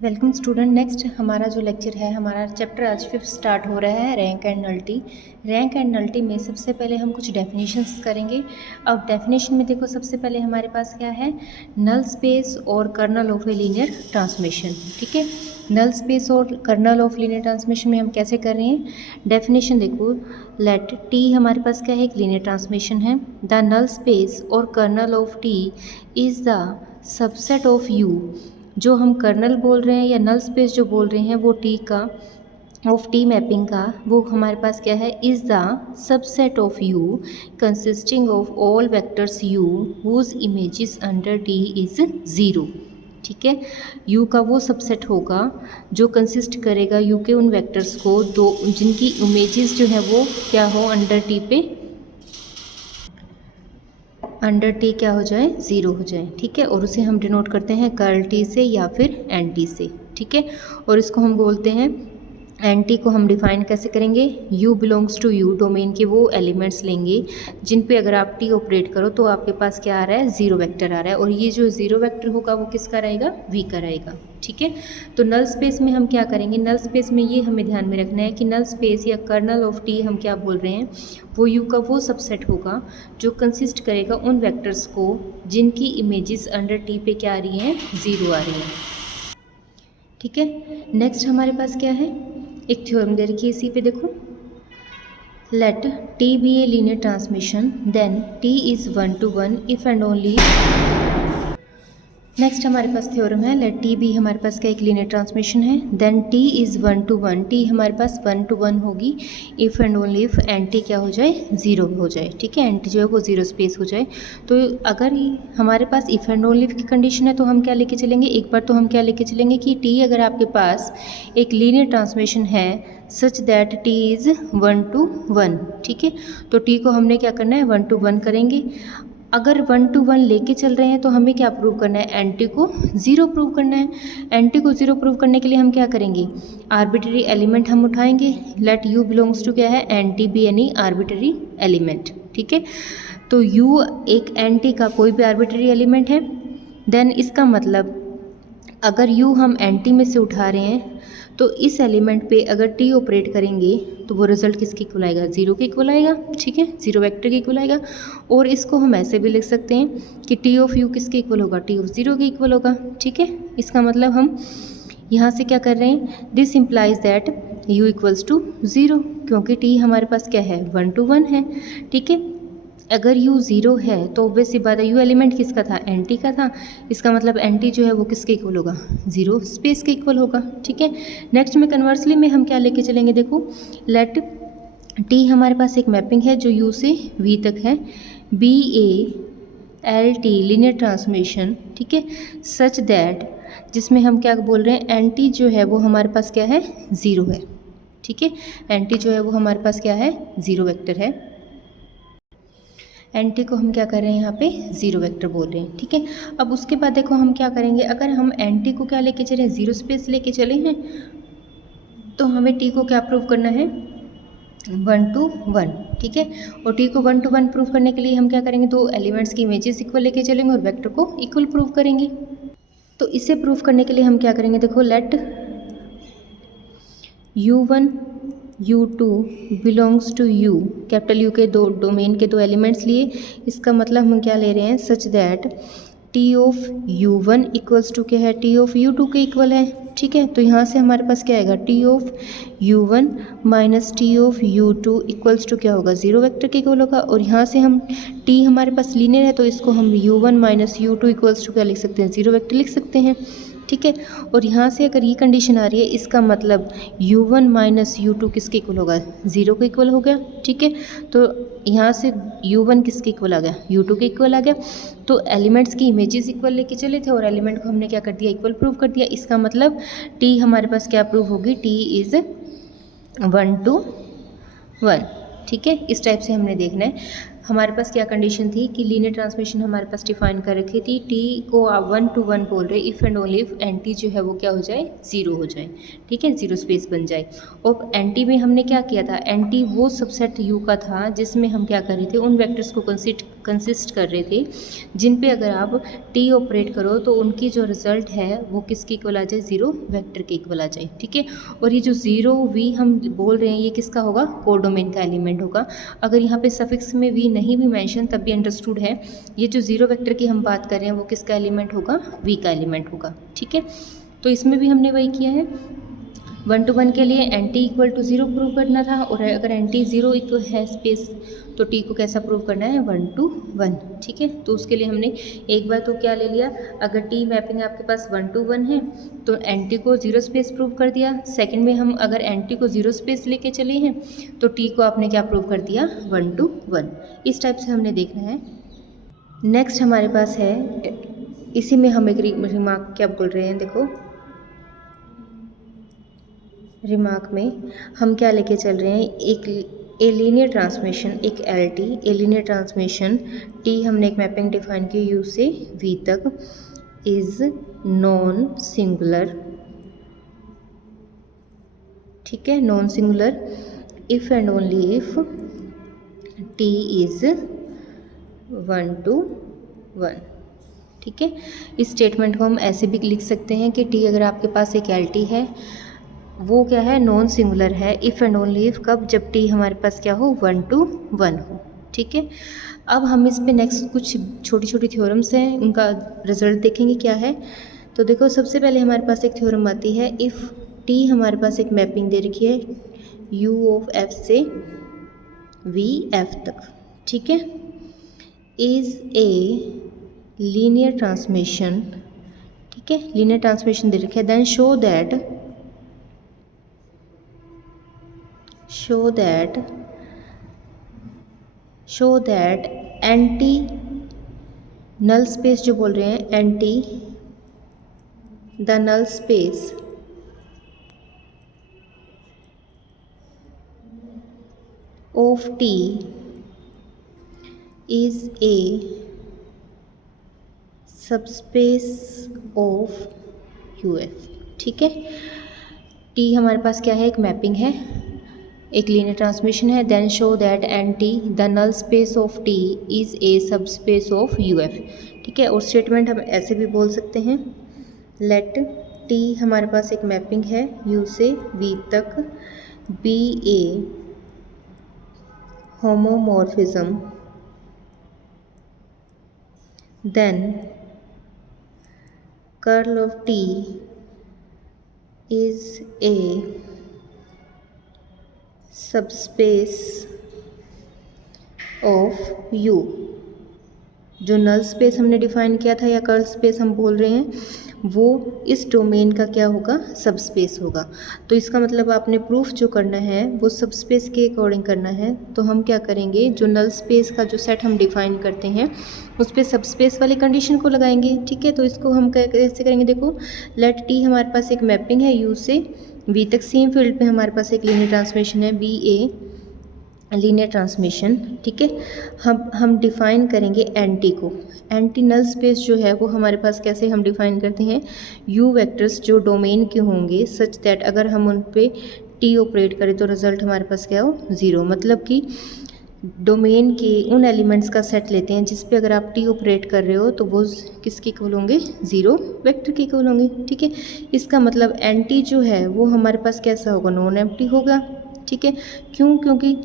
Welcome student. Next हमारा जो lecture है, हमारा चैप्टर आज 5th स्टार्ट हो रहा है, rank and nullity. Rank and nullity में सबसे पहले हम कुछ डेफिनेशंस करेंगे। अब डेफिनेशन में देखो, सबसे पहले हमारे पास क्या है, नल स्पेस और kernel of a linear transmission. ठीक है, नल स्पेस और कर्नल ऑफ लीनियर ट्रांसमिशन में हम कैसे कर रहे हैं। डेफिनेशन देखो, लेट टी हमारे पास क्या है, एक लीनियर ट्रांसमिशन है। द नल स्पेस और kernel of T is the subset of U. जो हम कर्नल बोल रहे हैं या नल स्पेस जो बोल रहे हैं वो टी का, ऑफ टी मैपिंग का, वो हमारे पास क्या है, is the subset of U consisting of all vectors U whose images under T is zero. ठीक है, यू का वो सबसेट होगा जो कंसिस्ट करेगा यू के उन वेक्टर्स को दो जिनकी इमेजेस जो है वो क्या हो, अंडर टी पे, अंडर टी क्या हो जाए, ज़ीरो हो जाए। ठीक है, और उसे हम डिनोट करते हैं कर्ल टी से या फिर एन टी से। ठीक है, और इसको हम बोलते हैं, एन टी को हम डिफाइन कैसे करेंगे, U belongs to U domain के वो एलिमेंट्स लेंगे जिन पे अगर आप टी ऑपरेट करो तो आपके पास क्या आ रहा है, ज़ीरो वेक्टर आ रहा है, और ये जो ज़ीरो वेक्टर होगा वो किसका रहेगा, वी का रहेगा। ठीक है, तो नल स्पेस में हम क्या करेंगे, नल स्पेस में ये हमें ध्यान में रखना है कि नल स्पेस या कर्नल ऑफ टी हम क्या बोल रहे हैं, वो यू का वो सबसेट होगा जो कंसिस्ट करेगा उन वेक्टर्स को जिनकी इमेजेस अंडर टी पे क्या आ रही हैं, ज़ीरो आ रही हैं। ठीक है, नेक्स्ट हमारे पास क्या है, एक थ्योरम दे रखी है इसी पे देखो, let T be a linear transmission then T is 1 to 1 if and only. Next हमारे पास थ्योरम है, लेट टी बी हमारे पास क्या एक लीनियर ट्रांसमिशन है, then T is 1 to 1, T हमारे पास 1 to 1 होगी if and only if N T क्या हो जाए, ज़ीरो हो जाए। ठीक है, एन टी जो है वो ज़ीरो स्पेस हो जाए। तो अगर हमारे पास इफ़ एंड ओनली इफ़ की कंडीशन है तो हम क्या लेके चलेंगे, एक बार तो हम क्या लेके चलेंगे कि टी अगर आपके पास एक लीनियर ट्रांसमिशन है सच दैट टी इज़ 1 to 1। ठीक है, तो टी को हमने क्या करना है, 1 to 1 करेंगे। अगर 1 to 1 लेके चल रहे हैं तो हमें क्या प्रूव करना है, एन टी को ज़ीरो प्रूव करना है। एन टी को ज़ीरो प्रूव करने के लिए हम क्या करेंगे, आर्बिट्ररी एलिमेंट हम उठाएंगे। लेट यू बिलोंग्स टू क्या है, N T be any arbitrary element. ठीक है, तो यू एक एन टी का कोई भी आर्बिट्ररी एलिमेंट है। देन इसका मतलब अगर यू हम एन टी में से उठा रहे हैं तो इस एलिमेंट पे अगर टी ऑपरेट करेंगे तो वो रिजल्ट किसके इक्वल आएगा, ज़ीरो के इक्वल आएगा। ठीक है, ज़ीरो वेक्टर के इक्वल आएगा। और इसको हम ऐसे भी लिख सकते हैं कि टी ऑफ यू किसके इक्वल होगा, टी ऑफ ज़ीरो के इक्वल होगा। ठीक है, इसका मतलब हम यहाँ से क्या कर रहे हैं, this implies that U equals to zero, क्योंकि टी हमारे पास क्या है, 1 to 1 है। ठीक है, अगर u ज़ीरो है तो ऑब्वियस सी बात है, u एलिमेंट किसका था, एन टी का था। इसका मतलब एन टी जो है वो किसके इक्वल होगा, ज़ीरो स्पेस के इक्वल होगा। ठीक है, नेक्स्ट में कन्वर्सली में हम क्या लेके चलेंगे, देखो लेट टी हमारे पास एक मैपिंग है जो u से v तक है, be a L T linear transmission. ठीक है, सच दैट जिसमें हम क्या बोल रहे हैं, एन टी जो है वो हमारे पास क्या है, ज़ीरो है। ठीक है, एन टी जो है वो हमारे पास क्या है, ज़ीरो वेक्टर है। एन टी को हम क्या कर रहे हैं, यहाँ पे ज़ीरो वेक्टर बोल रहे हैं। ठीक है, अब उसके बाद देखो हम क्या करेंगे, अगर हम एन टी को क्या लेके चले, ज़ीरो स्पेस लेके चले हैं, तो हमें टी को क्या प्रूव करना है, 1 to 1। ठीक है, और टी को 1 to 1 प्रूव करने के लिए हम क्या करेंगे, दो एलिमेंट्स की इमेजेस इक्वल लेके चलेंगे और वेक्टर को इक्वल प्रूव करेंगे। तो इसे प्रूव करने के लिए हम क्या करेंगे, देखो let u1 u2 belongs to U, capital U के दो डोमेन के दो एलिमेंट्स लिए। इसका मतलब हम क्या ले रहे हैं, such that T of u1 equals to क्या है, टी ऑफ u2 के इक्वल है। ठीक है, तो यहाँ से हमारे पास क्या आएगा, T of u1 minus T of u2 equals to क्या होगा, ज़ीरो वेक्टर के इक्वल होगा। और यहाँ से हम टी हमारे पास लीनियर है तो इसको हम u1 minus u2 equals to क्या लिख सकते हैं, ज़ीरो वेक्टर लिख सकते हैं। ठीक है, और यहाँ से अगर ये कंडीशन आ रही है, इसका मतलब u1 माइनस u2 किसके इक्वल होगा, ज़ीरो के इक्वल हो गया। ठीक है, तो यहाँ से u1 किसके इक्वल आ गया, u2 के इक्वल आ गया। तो एलिमेंट्स की इमेजेस इक्वल लेके चले थे और एलिमेंट को हमने क्या कर दिया, इक्वल प्रूव कर दिया। इसका मतलब t हमारे पास क्या प्रूव होगी, t इज़ 1 to 1। ठीक है, इस टाइप से हमने देखना है। हमारे पास क्या कंडीशन थी कि लीनियर ट्रांसमिशन हमारे पास डिफाइन कर रखी थी, टी को आप 1 to 1 बोल रहे, if and only if N T जो है वो क्या हो जाए, ज़ीरो हो जाए। ठीक है, ज़ीरो स्पेस बन जाए। और एन टी में हमने क्या किया था, एन टी वो सबसेट यू का था जिसमें हम क्या कर रहे थे, उन वेक्टर्स को कंसिस्ट कर रहे थे, जिन पे अगर आप टी ऑपरेट करो तो उनकी जो रिज़ल्ट है वो किसके इक्वल आ जाए, ज़ीरो वेक्टर के इक्वल आ जाए, ठीक है। और ये जो ज़ीरो वी हम बोल रहे हैं ये किसका होगा, कोडोमेन का एलिमेंट होगा। अगर यहाँ पे सफिक्स में वी नहीं भी मेंशन तब भी अंडरस्टूड है। ये जो ज़ीरो वेक्टर की हम बात कर रहे हैं वो किसका एलिमेंट होगा, वी का एलिमेंट होगा, ठीक है। तो इसमें भी हमने वही किया है, 1 to 1 के लिए N T equal to 0 prove करना था, और अगर एन टी 0 इक्वल है स्पेस तो टी को कैसा प्रूव करना है, 1 to 1, ठीक है। तो उसके लिए हमने एक बार तो क्या ले लिया, अगर टी मैपिंग आपके पास 1 to 1 है तो एन टी को 0 स्पेस प्रूव कर दिया। सेकंड में हम अगर एन टी को 0 स्पेस लेके चले हैं तो टी को आपने क्या प्रूव कर दिया, 1 to 1। इस टाइप से हमने देखना है। नेक्स्ट हमारे पास है, इसी में हम एक रिमार्क क्या बोल रहे हैं, देखो रिमार्क में हम क्या लेके चल रहे हैं, एक ए लीनियर ट्रांसमिशन, एक एल टी, ए लीनियर ट्रांसमिशन टी हमने एक मैपिंग डिफाइन की यू से वी तक, इज नॉन सिंगुलर, ठीक है, non singular if and only if T is 1 to 1, ठीक है। इस स्टेटमेंट को हम ऐसे भी लिख सकते हैं कि टी अगर आपके पास एक एल टी है वो क्या है, नॉन सिंगुलर है, इफ़ एंड ओनली इफ कब, जब टी हमारे पास क्या हो, 1 to 1 हो, ठीक है। अब हम इस पे नेक्स्ट कुछ छोटी छोटी थ्योरम्स हैं, उनका रिजल्ट देखेंगे क्या है। तो देखो सबसे पहले हमारे पास एक थ्योरम आती है, इफ़ टी हमारे पास एक मैपिंग दे रखी है u ऑफ f से v f तक, ठीक है, इज़ ए लीनियर ट्रांसमिशन, ठीक है, लीनियर ट्रांसमिशन दे रखा है, then show that N T null space जो बोल रहे हैं, N T the null space of T is a subspace of U F, ठीक है। टी हमारे पास क्या है, एक मैपिंग है, एक लीनियर ट्रांसमिशन है, then show that N T the null space of T is a subspace of U F, ठीक है। और स्टेटमेंट हम ऐसे भी बोल सकते हैं, लेट टी हमारे पास एक मैपिंग है यू से वी तक, be a homomorphism, then kernel of T is a subspace of U. जो नल स्पेस हमने डिफाइन किया था या कर्ल स्पेस हम बोल रहे हैं वो इस डोमेन का क्या होगा, सबस्पेस होगा। तो इसका मतलब आपने प्रूफ जो करना है वो सबस्पेस के अकॉर्डिंग करना है। तो हम क्या करेंगे, जो नल स्पेस का जो सेट हम डिफाइन करते हैं उस पर सबस्पेस वाली कंडीशन को लगाएंगे, ठीक है। तो इसको हम कैसे करेंगे, देखो लेट टी हमारे पास एक मैपिंग है यू से वी तक, सेम फील्ड पे हमारे पास एक लीनियर ट्रांसमिशन है बी ए लीनियर ट्रांसमिशन, ठीक है। हम डिफ़ाइन करेंगे एंटी को, एंटी नल स्पेस जो है वो हमारे पास कैसे हम डिफ़ाइन करते हैं, यू वेक्टर्स जो डोमेन के होंगे सच दैट अगर हम उन पे टी ऑपरेट करें तो रिज़ल्ट हमारे पास क्या हो, ज़ीरो। मतलब कि डोमेन के उन एलिमेंट्स का सेट लेते हैं जिस पे अगर आप टी ऑपरेट कर रहे हो तो वो किसके इक्वल होंगे, ज़ीरो वेक्टर के इक्वल होंगे, ठीक है। इसका मतलब एंटी जो है वो हमारे पास कैसा होगा, नॉन एम्प्टी होगा, ठीक है। क्यों, क्योंकि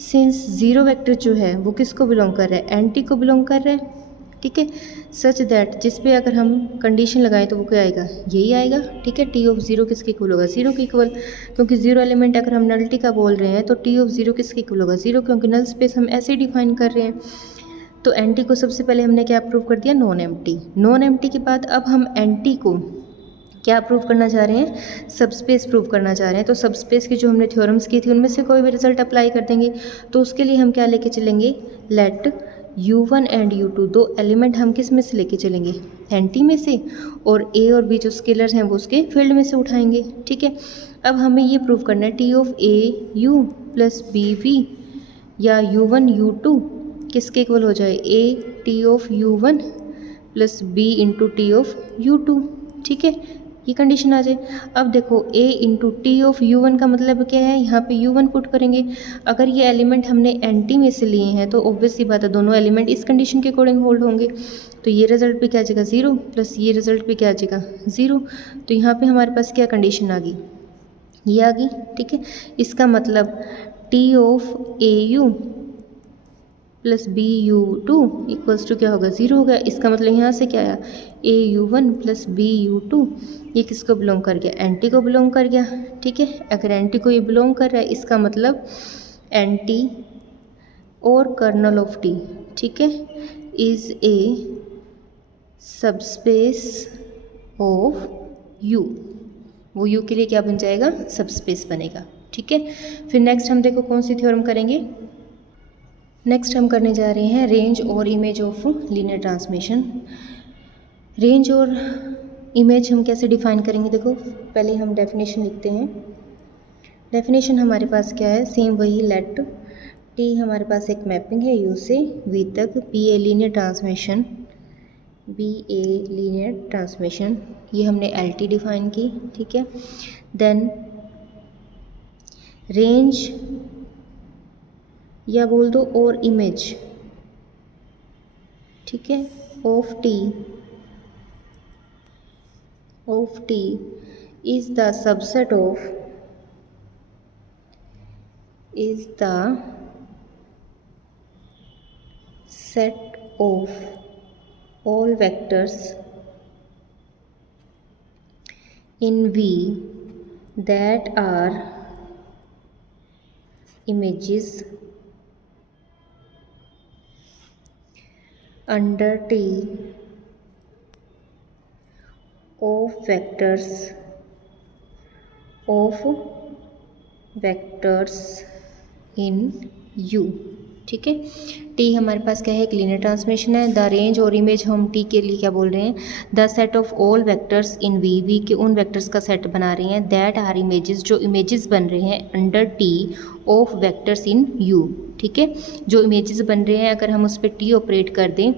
सिंस ज़ीरो वेक्टर जो है वो किसको बिलोंग कर रहा है, एंटी को बिलोंग कर रहा है, ठीक है। सच दैट जिस पे अगर हम कंडीशन लगाएं तो वो क्या आएगा, यही आएगा, ठीक है। टी ऑफ ज़ीरो किसके इक्वल होगा, ज़ीरो के इक्वल, क्योंकि ज़ीरो एलिमेंट अगर हम नलिटी का बोल रहे हैं तो टी ऑफ ज़ीरो किसके इक्वल होगा, ज़ीरो, क्योंकि नल स्पेस हम ऐसे ही डिफाइन कर रहे हैं। तो एंटी को सबसे पहले हमने क्या प्रूव कर दिया, नॉन एम्प्टी। नॉन एम्प्टी के बाद अब हम एंटी को क्या प्रूव करना चाह रहे हैं, सबस्पेस प्रूव करना चाह रहे हैं। तो सबस्पेस की जो हमने थ्योरम्स की थी उनमें से कोई भी रिजल्ट अप्लाई कर देंगे। तो उसके लिए हम क्या लेके चलेंगे, लेट u1 एंड u2 दो एलिमेंट हम किस में से लेके चलेंगे, एंटी में से, और a और b जो स्केलर्स हैं वो उसके फील्ड में से उठाएंगे, ठीक है। अब हमें ये प्रूव करना है T of a u plus b v या u1 u2 किसके इक्वल हो जाए, a T of u1 plus b into T of u2, ठीक है। ये कंडीशन आ जाए। अब देखो a into T of u1 का मतलब क्या है, यहाँ पे u1 पुट करेंगे। अगर ये एलिमेंट हमने एंटी में से लिए हैं तो ऑब्वियस सी बात है दोनों एलिमेंट इस कंडीशन के अकॉर्डिंग होल्ड होंगे, तो ये रिजल्ट पे क्या आ जाएगा 0 प्लस ये रिजल्ट पे क्या आ जाएगा 0। तो यहाँ पे हमारे पास क्या कंडीशन आ गई, ये आ गई, ठीक है। इसका मतलब T of a U plus B U two equals to क्या होगा 0 होगा। इसका मतलब यहाँ से क्या आया A U one plus B U two, ये किसको बिलोंग कर गया, एंटी को बिलोंग कर गया, ठीक है। अगर एंटी को ये बिलोंग कर रहा है इसका मतलब एंटी और कर्नल ऑफ टी, ठीक है, is a subspace of you, वो यू के लिए क्या बन जाएगा, सबस्पेस बनेगा, ठीक है। फिर नेक्स्ट हम देखो कौन सी थ्योरम करेंगे। नेक्स्ट हम करने जा रहे हैं रेंज और image of linear transmission. Range और इमेज हम कैसे डिफाइन करेंगे, देखो पहले हम डेफिनेशन लिखते हैं। डेफिनेशन हमारे पास क्या है, सेम वही, लेट टी हमारे पास एक मैपिंग है यू से वी तक, be a linear transmission, be a linear transmission, ये हमने एल टी डिफाइन की, ठीक है। देन रेंज या बोल दो और इमेज, ठीक है, of T is the subset of, is the set of all vectors in V that are images under T of vectors in U, ठीक है। टी हमारे पास क्या है, एक लीनियर ट्रांसमिशन है। द रेंज और इमेज हम टी के लिए क्या बोल रहे हैं, the set of all vectors in V, V के उन वेक्टर्स का सेट बना रहे हैं, दैट आर इमेजेस, जो इमेजेस बन रहे हैं under T of vectors in U, ठीक है। जो इमेजेस बन रहे हैं अगर हम उस पर टी ऑपरेट कर दें,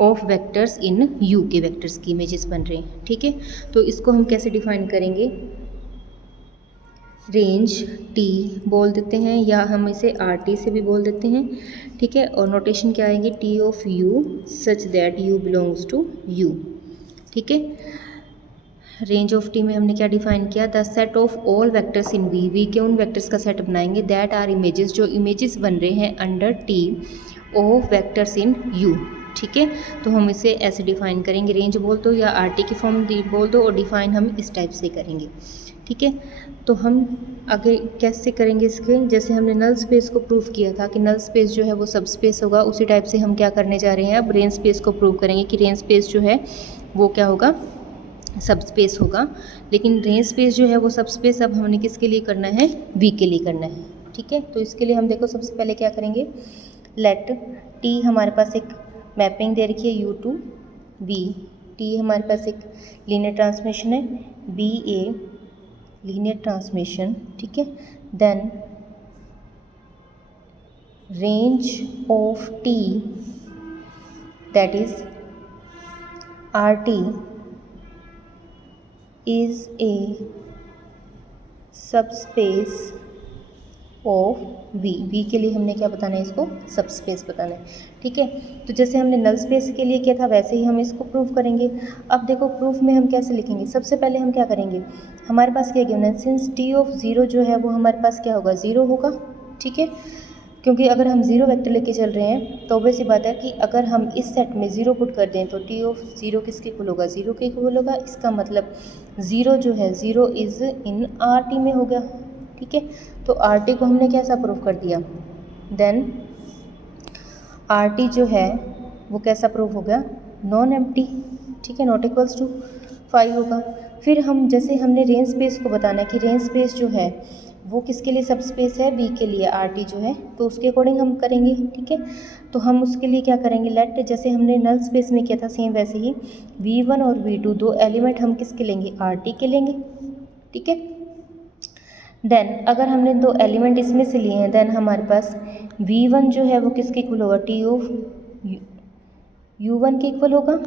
ऑफ वेक्टर्स इन यू के वेक्टर्स की इमेजेस बन रहे हैं, ठीक है। तो इसको हम कैसे डिफाइन करेंगे, रेंज टी बोल देते हैं या हम इसे आर टी से भी बोल देते हैं, ठीक है। और नोटेशन क्या आएंगे, T of U such that U belongs to U, ठीक है। रेंज ऑफ टी में हमने क्या डिफाइन किया, the set of all vectors in V, V के उन वेक्टर्स का सेट बनाएंगे, दैट आर इमेजेस, जो इमेजेस बन रहे हैं under T of vectors in U, ठीक है। तो हम इसे ऐसे डिफाइन करेंगे, रेंज बोल दो या आर टी की फॉर्म बोल दो, और डिफाइन हम इस टाइप से करेंगे, ठीक है। तो हम आगे कैसे करेंगे इसके, जैसे हमने नल स्पेस को प्रूव किया था कि नल स्पेस जो है वो सब स्पेस होगा, उसी टाइप से हम क्या करने जा रहे हैं, अब रेंज स्पेस को प्रूव करेंगे कि रेंज स्पेस जो है वो क्या होगा, सब स्पेस होगा। लेकिन रेंज स्पेस जो है वो सब स्पेस अब हमने किसके लिए करना है, वी के लिए करना है, ठीक है। तो इसके लिए हम देखो सबसे पहले क्या करेंगे, लेट टी हमारे पास एक मैपिंग दे रखी है यू टू वी, टी हमारे पास एक लीनियर ट्रांसमिशन है बी ए लीनियर ट्रांसमिशन, ठीक है। Then range of T that is R T is a subspace of V, V के लिए हमने क्या बताना है, इसको सबस्पेस बताना है, ठीक है। तो जैसे हमने नल स्पेस के लिए किया था वैसे ही हम इसको प्रूफ करेंगे। अब देखो प्रूफ में हम कैसे लिखेंगे, सबसे पहले हम क्या करेंगे, हमारे पास क्या गिवन है, सिंस टी ऑफ ज़ीरो जो है वो हमारे पास क्या होगा, ज़ीरो होगा, ठीक है। क्योंकि अगर हम ज़ीरो वेक्टर लेके चल रहे हैं तो ऑब्वियस सी बात है कि अगर हम इस सेट में ज़ीरो पुट कर दें तो टी ऑफ ज़ीरो किसके इक्वल होगा, ज़ीरो के इक्वल होगा। इसका मतलब ज़ीरो जो है, zero is in R T में हो गया, ठीक है। तो आर टी को हमने कैसा प्रूफ कर दिया, देन आर टी जो है वो कैसा प्रूफ हो गया, नॉन एम्प्टी, ठीक है, नॉट इक्वल्स टू 5 होगा। फिर हम जैसे हमने रेंज स्पेस को बताना कि रेंज स्पेस जो है वो किसके लिए सब स्पेस है, वी के लिए, आर टी जो है, तो उसके अकॉर्डिंग हम करेंगे, ठीक है। तो हम उसके लिए क्या करेंगे, लेट जैसे हमने नल स्पेस में किया था सेम वैसे ही V1 और V2 दो एलिमेंट हम किसके लेंगे, आर टी के लेंगे, ठीक है। देन अगर हमने दो एलिमेंट इसमें से लिए हैं देन हमारे पास V1 जो है वो किसके इक्वल होगा, टी ऑफ U1 के इक्वल होगा,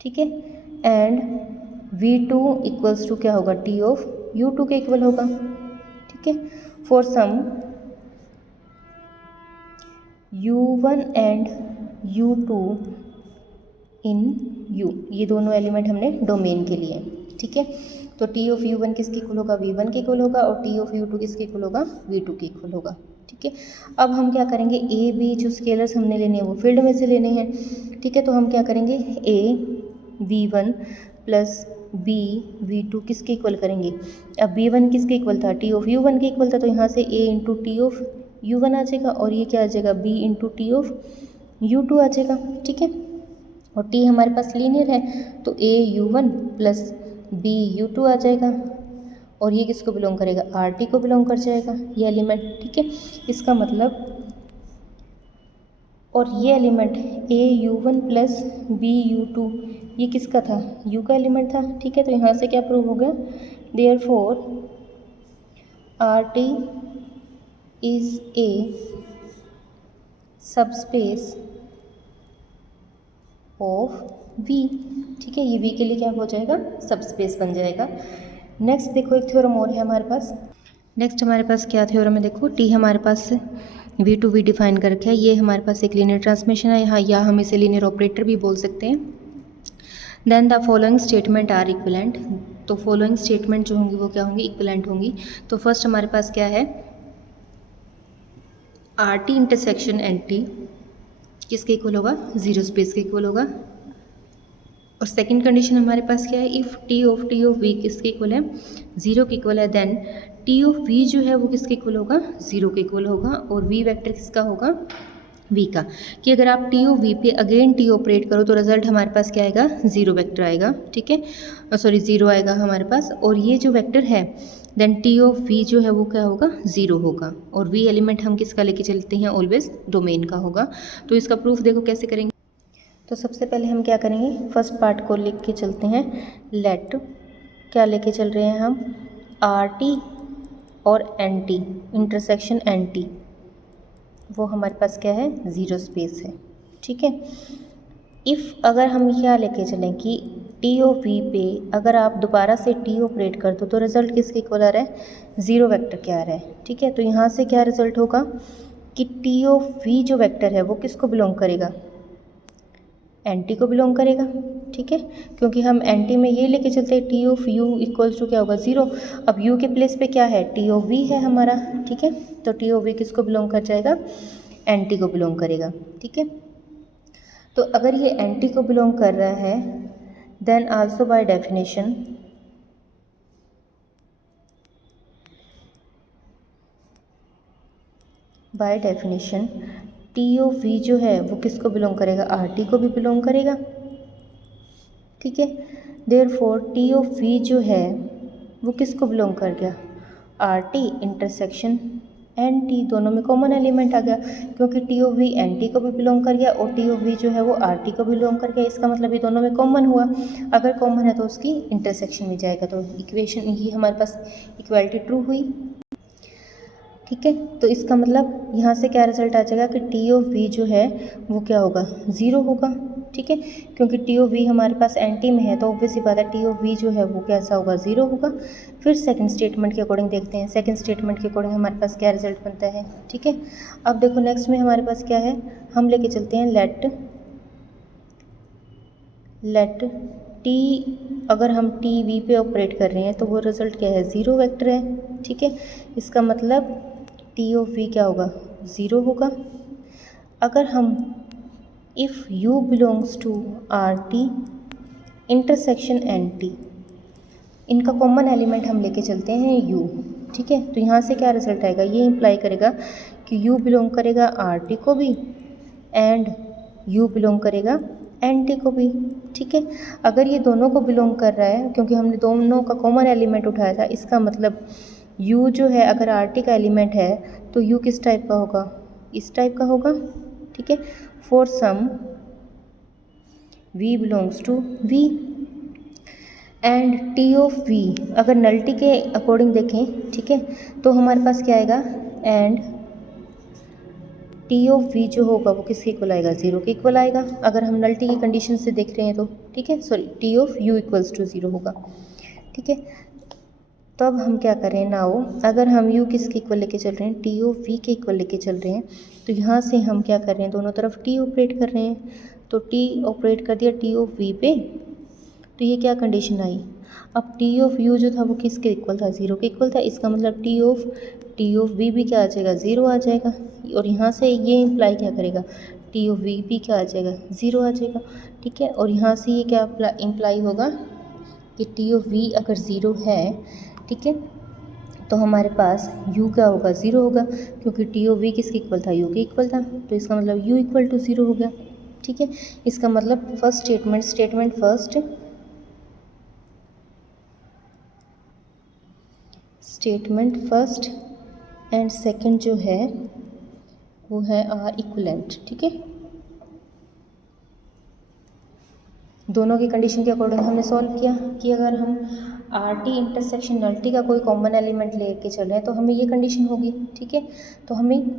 ठीक है। एंड V2 इक्वल्स टू क्या होगा, T ऑफ U2 के इक्वल होगा, ठीक है। For some U1 and U2 in U, ये दोनों एलिमेंट हमने डोमेन के लिए, ठीक है। तो T ऑफ U1 किसके इक्वल होगा, V1 के इक्वल होगा, और T ऑफ U2 किसके इक्वल होगा, V2 के इक्वल होगा, ठीक है। अब हम क्या करेंगे, A B जो स्केलर्स हमने लेने हैं वो फील्ड में से लेने हैं, ठीक है। तो हम क्या करेंगे, A V1 plus B V2 किसके इक्वल करेंगे। अब V1 किसके इक्वल था, T ऑफ U1 के इक्वल था, तो यहाँ से A into T of U1 आ जाएगा, और ये क्या आ जाएगा, B into T of U2 आ जाएगा, ठीक है। और T हमारे पास लीनियर है, तो A U1 plus B U2 आ जाएगा, और ये किसको बिलोंग करेगा, RT को बिलोंग कर जाएगा ये एलिमेंट, ठीक है। इसका मतलब, और ये element A U1 plus B U2 ये किसका था, U का एलिमेंट था, ठीक है। तो यहाँ से क्या प्रूव हो गया, therefore RT is a subspace of V, ठीक है। ये V के लिए क्या हो जाएगा, सबस्पेस बन जाएगा। नेक्स्ट देखो एक थ्योरम और है हमारे पास। नेक्स्ट हमारे पास क्या थ्योरम है, देखो T हमारे पास V2V डिफाइन कर रखा है, ये हमारे पास एक लीनियर ट्रांसमिशन है यहाँ, या हम इसे लीनियर ऑपरेटर भी बोल सकते हैं। Then the following statement are equivalent, तो फॉलोइंग स्टेटमेंट जो होंगी वो क्या होंगी, इक्विवेलेंट होंगी। तो फर्स्ट हमारे पास क्या है, RT इंटरसेक्शन NT किसके इक्वल होगा, जीरो स्पेस के इक्वल होगा। और सेकंड कंडीशन हमारे पास क्या है, इफ़ T ऑफ V किसके इक्वल है, जीरो के इक्वल है, देन T ऑफ V जो है वो किसके इक्वल होगा, जीरो के इक्वल होगा, और V वेक्टर किसका होगा, V का। कि अगर आप T ऑफ V पे अगेन T ऑपरेट करो तो रिजल्ट हमारे पास क्या आएगा, जीरो वेक्टर आएगा, ठीक है, सॉरी जीरो आएगा हमारे पास। और ये जो वेक्टर है देन T ऑफ V जो है वो क्या होगा, ज़ीरो होगा, और V एलिमेंट हम किसका लेके चलते हैं, ऑलवेज डोमेन का होगा। तो इसका प्रूफ देखो कैसे करेंगे। तो सबसे पहले हम क्या करेंगे, फर्स्ट पार्ट को लिख के चलते हैं, लेट क्या लेके चल रहे हैं हम, RT और NT इंटरसेक्शन NT वो हमारे पास क्या है, ज़ीरो स्पेस है, ठीक है। इफ़ अगर हम क्या लेके चलें कि T ऑफ V पे अगर आप दोबारा से T ऑपरेट कर दो तो रिज़ल्ट किसके इक्वल आ रहा है, ज़ीरो वेक्टर के आ रहा है, ठीक है। तो यहाँ से क्या रिज़ल्ट होगा कि T ऑफ V जो वेक्टर है वो किसको बिलोंग करेगा, NT को बिलोंग करेगा, ठीक है। क्योंकि हम NT में ये लेके चलते हैं T of U equals to क्या होगा, ज़ीरो। अब U के प्लेस पे क्या है, T ऑफ V है हमारा, ठीक है। तो T ऑफ V किसको बिलोंग कर जाएगा, NT को बिलोंग करेगा, ठीक है। तो अगर ये NT को बिलोंग कर रहा है then also by definition T of V जो है वो किसको बिलोंग करेगा, RT को भी बिलोंग करेगा, ठीक है। देयरफॉर T ऑफ V जो है वो किसको बिलोंग कर गया, RT इंटरसेक्शन NT, दोनों में कॉमन एलिमेंट आ गया, क्योंकि T ऑफ V NT को भी बिलोंग कर गया और T ऑफ V जो है वो RT को भी बिलोंग कर गया। इसका मतलब ये दोनों में कॉमन हुआ, अगर कॉमन है तो उसकी इंटरसेक्शन में जाएगा, तो इक्वेशन ये हमारे पास इक्वालिटी ट्रू हुई, ठीक है। तो इसका मतलब यहाँ से क्या रिजल्ट आ जाएगा कि T ऑफ V जो है वो क्या होगा, ज़ीरो होगा, ठीक है। क्योंकि T ऑफ V हमारे पास NT में है तो ऑब्वियस सी बात है T ऑफ V जो है वो कैसा होगा, ज़ीरो होगा। फिर सेकंड स्टेटमेंट के अकॉर्डिंग देखते हैं, सेकंड स्टेटमेंट के अकॉर्डिंग हमारे पास क्या रिजल्ट बनता है, ठीक है। अब देखो नेक्स्ट में हमारे पास क्या है, हम लेके चलते हैं लेट T, अगर हम T V पे ऑपरेट कर रहे हैं तो वो रिज़ल्ट क्या है, ज़ीरो वेक्टर है, ठीक है। इसका मतलब T ऑफ V क्या होगा, ज़ीरो होगा। अगर हम if U belongs to RT intersection NT, इनका कॉमन एलिमेंट हम लेके चलते हैं U, ठीक है। तो यहाँ से क्या रिजल्ट आएगा, ये इम्प्लाई करेगा कि U बिलोंग करेगा RT को भी एंड U बिलोंग करेगा NT को भी, ठीक है। अगर ये दोनों को बिलोंग कर रहा है, क्योंकि हमने दोनों का कॉमन एलिमेंट उठाया था, इसका मतलब U जो है अगर RT का एलिमेंट है तो U किस टाइप का होगा, इस टाइप का होगा, ठीक है। For some V belongs to V and T of V अगर नल्टी के अकॉर्डिंग देखें, ठीक है, तो हमारे पास क्या आएगा, एंड T ऑफ V जो होगा वो किसके इक्वल आएगा, ज़ीरो के इक्वल आएगा, अगर हम नल्टी की कंडीशन से देख रहे हैं तो। ठीक है, sorry T of U equals to 0 होगा, ठीक है। तो अब हम क्या करें नाउ, अगर हम यू किसके इक्वल लेके चल रहे हैं, टी ऑफ वी के इक्वल लेके चल रहे हैं, तो यहाँ से हम क्या कर रहे हैं, दोनों तरफ टी ऑपरेट कर रहे हैं, तो टी ऑपरेट कर दिया टी ऑफ वी पे, तो ये क्या कंडीशन आई, अब टी ऑफ यू जो था वो किसके इक्वल था, 0 के इक्वल था, इसका मतलब टी ऑफ वी भी क्या आ जाएगा, 0 आ जाएगा, और यहाँ से ये इम्प्लाई क्या करेगा, टी ऑफ वी भी क्या आ जाएगा, 0 आ जाएगा, ठीक है। और यहाँ से ये क्या इम्प्लाई होगा कि टी ऑफ वी अगर 0 है, ठीक है, तो हमारे पास u क्या होगा, 0 होगा, क्योंकि टी ऑफ वी किसके इक्वल था, u के इक्वल था, तो इसका मतलब u इक्वल टू 0 हो गया, ठीक है। इसका मतलब first statement first and second जो है वो है आर इक्वलेंट, ठीक है। दोनों की कंडीशन के अकॉर्डिंग हमने सॉल्व किया कि अगर हम आर टी इंटरसेक्शन नल्टी का कोई कॉमन एलिमेंट लेके चल रहे हैं तो हमें ये कंडीशन होगी, ठीक है। तो हमें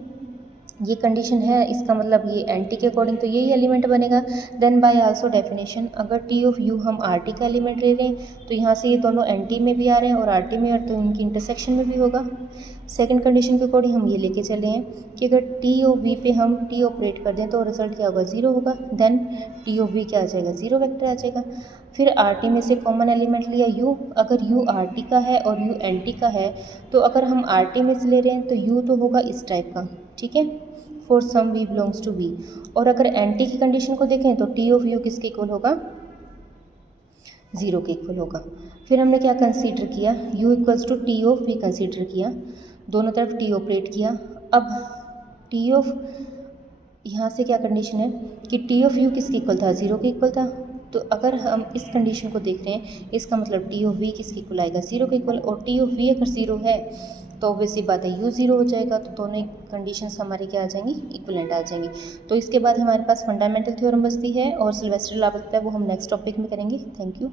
ये कंडीशन है, इसका मतलब ये एन टी के अकॉर्डिंग तो यही एलिमेंट बनेगा। देन बाय आल्सो डेफिनेशन, अगर टी ऑफ यू हम आर टी का एलिमेंट ले रहे हैं तो यहाँ से ये दोनों एन टी में भी आ रहे हैं और आर टी में, और तो इनकी इंटरसेक्शन में भी होगा। सेकंड कंडीशन के अकॉर्डिंग हम ये लेके चले हैं कि अगर टी ऑफ वी पे हम टी ऑपरेट कर दें तो रिजल्ट क्या होगा, 0 होगा, देन टी ऑफ वी क्या आ जाएगा, 0 वेक्टर आ जाएगा। फिर आर टी में से कॉमन एलिमेंट लिया u, अगर u आर टी का है और u एन टी का है, तो अगर हम आर टी में से ले रहे हैं तो u तो होगा इस टाइप का, ठीक है, for some v belongs to v। और अगर एन टी की कंडीशन को देखें तो टी ऑफ यू किसके इक्वल होगा, 0 के इक्वल होगा। फिर हमने क्या कंसीडर किया, u equals to T of V consider किया, दोनों तरफ t ऑपरेट किया। अब टी ऑफ, यहाँ से क्या कंडीशन है कि टी ऑफ यू किसके इक्वल था, 0 के इक्वल था, तो अगर हम इस कंडीशन को देख रहे हैं इसका मतलब टी ऑफ वी किसके इक्वल आएगा, 0 के इक्वल, और टी ऑफ वी अगर 0 है तो ऑब्वियसली बात है u 0 हो जाएगा, तो दोनों कंडीशंस हमारी क्या आ जाएंगी, इक्वलेंट आ जाएंगी। तो इसके बाद हमारे पास फंडामेंटल थ्योरम बचती है और सिल्वेस्टर लॉ बचता है, वो हम नेक्स्ट टॉपिक में करेंगे। Thank you.